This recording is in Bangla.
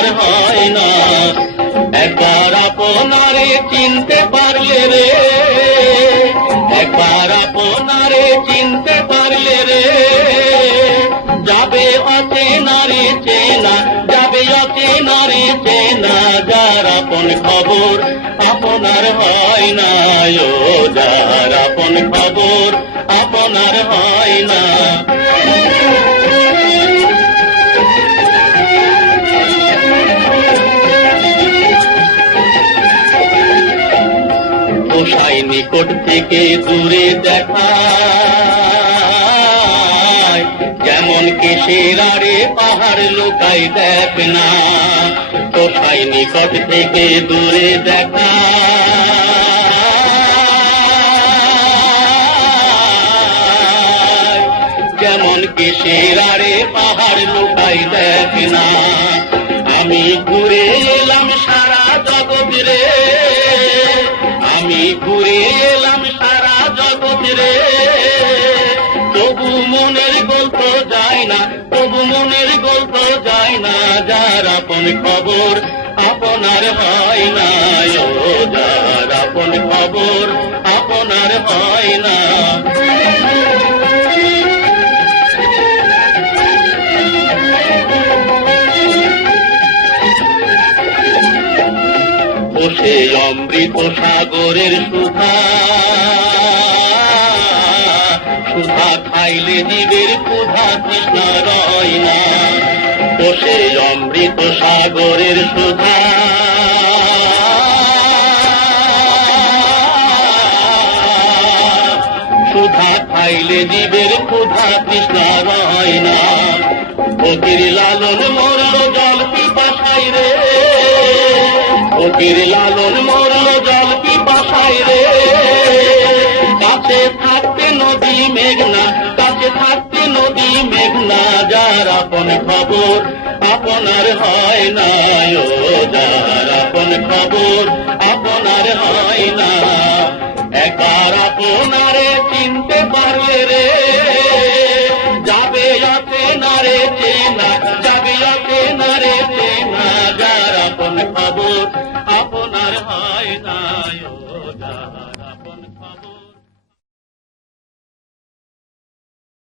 আপনার হয় না। একবার আপনারে চিনতে পারলে রে, একবার আপনারে চিনতে পারলে রে, যাবে অচেনারে চেনা, যাবে অচেনারে চেনা। যার আপন খবর আপনার হয় না, ও যার আপন খবর আপনার হয় না। পোষাই নিকট থেকে দূরে দেখা, যেমন কিসের আড়ে পাহাড় লুকাই দেখ না। পোষাই নিকট থেকে দূরে দেখা, যেমন কিসের আড়ে পাহাড় লুকাই দেখ না। আমি ঘুরে এলাম সারা জগৎ রে, আমি ঘুরে এলাম সারা জগৎ রে, তবু মনের গল্প যায় না, তবু মনের গল্প যায় না। যার আপন খবর আপনার হয় না, ও যার আপন খবর আপনার হয় না। বসে অমৃত সাগরের সুধা, সুধা খাইলে জীবের ক্ষুধা তৃষ্ণা রয় না। বসে অমৃত সাগরের সুধা, সুধা খাইলে জীবের ক্ষুধা তৃষ্ণা রয় না। ফকির লালন মরল জল পিপাসায় রে, ফকির লালন মরল জল পিপাসায় রে। কাছে থাকতে নদী মেঘনা, কাছে থাকতে নদী মেঘনা। যার আপন খবর আপনার হয় না, ও যার আপন খবর আপনার হয় না। একবার আপনারে চিনতে পারলে রে, যাবে অচেনারে চেনা, যাবে অচেনারে চেনা। যার আপন খবর আপনার হয় না।